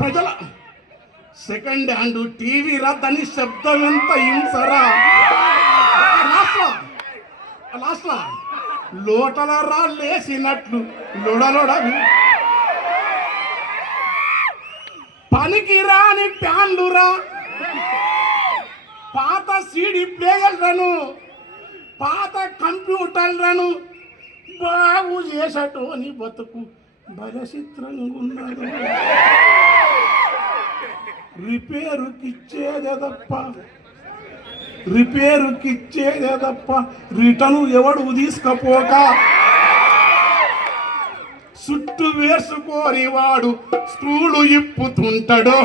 ప్రజల second hand TV రద్దని శబ్దం ఎంత హింసరా. లాస్ట్ లోటల రాళ్ళేసినట్లు లొడలొడవి పనికి రాని ప్యాన్లురా, పాత సీడీ ప్లేయర్లను, పాత కంప్యూటర్లను బాగు చేసటోని బతుకు బలచిత్రంగా ఉన్నది. రిపేరుకిచ్చేదే తప్ప రిటర్ను ఎవడు తీసుకపోక చుట్టు వేసుకోని వాడు స్క్రూలు ఇప్పుతుంటాడో.